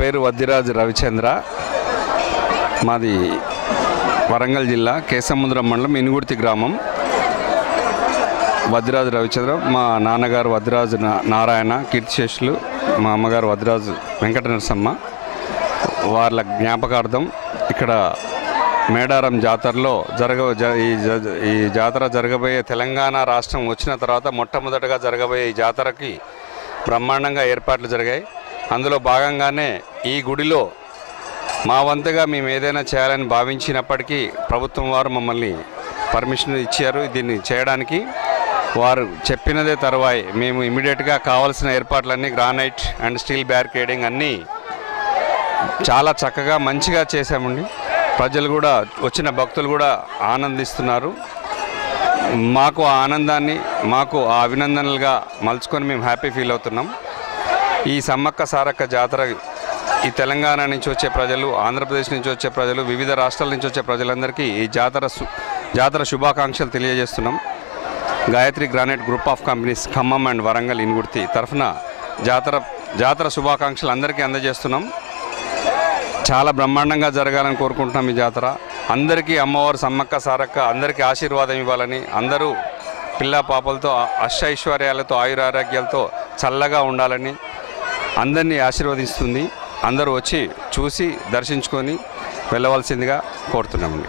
పేరు వద్దిరాజు రవిచంద్ర. మాది వరంగల్ జిల్లా కేసముద్రం మండలం ఇనుగుర్తి గ్రామం. వద్దిరాజు రవిచంద్ర. మా నాన్నగారు వద్దిరాజు నారాయణ కీర్తిశేషులు, మా అమ్మగారు వద్దిరాజు వెంకట నరసమ్మ. వాళ్ళ జ్ఞాపకార్థం ఇక్కడ మేడారం జాతరలో ఈ జాతర జరగబోయే తెలంగాణ రాష్ట్రం వచ్చిన తర్వాత మొట్టమొదటగా జరగబోయే ఈ జాతరకి బ్రహ్మాండంగా ఏర్పాట్లు జరిగాయి. అందులో భాగంగానే ఈ గుడిలో మా వంతుగా మేము ఏదైనా చేయాలని భావించినప్పటికీ ప్రభుత్వం వారు మమ్మల్ని పర్మిషన్ ఇచ్చారు దీన్ని చేయడానికి. వారు చెప్పినదే తరువాయి మేము ఇమీడియట్గా కావాల్సిన ఏర్పాట్లన్నీ గ్రానైట్ అండ్ స్టీల్ బ్యారికేడింగ్ అన్నీ చాలా చక్కగా మంచిగా చేశామండి. ప్రజలు కూడా, వచ్చిన భక్తులు కూడా ఆనందిస్తున్నారు. మాకు ఆ ఆనందాన్ని, మాకు ఆ అభినందనలుగా మలుచుకొని మేము హ్యాపీ ఫీల్ అవుతున్నాం. ఈ సమ్మక్క సారక్క జాతర ఈ తెలంగాణ నుంచి వచ్చే ప్రజలు, ఆంధ్రప్రదేశ్ నుంచి వచ్చే ప్రజలు, వివిధ రాష్ట్రాల నుంచి వచ్చే ప్రజలందరికీ ఈ జాతర శుభాకాంక్షలు తెలియజేస్తున్నాం. Gayatri granite group of companies Khammam and Warangal Inugurthi తరఫున జాతర శుభాకాంక్షలు అందరికీ అందజేస్తున్నాం. చాలా బ్రహ్మాండంగా జరగాలని కోరుకుంటున్నాం. ఈ జాతర అందరికీ అమ్మవారు సమ్మక్క సారక్క అందరికీ ఆశీర్వాదం ఇవ్వాలని, అందరూ పిల్ల పాపలతో అష్టైశ్వర్యాలతో ఆయురారోగ్యాలతో చల్లగా ఉండాలని అందరినీ ఆశీర్వదిస్తుంది. అందరూ వచ్చి చూసి దర్శించుకొని వెళ్ళవలసిందిగా కోరుతున్నామండి.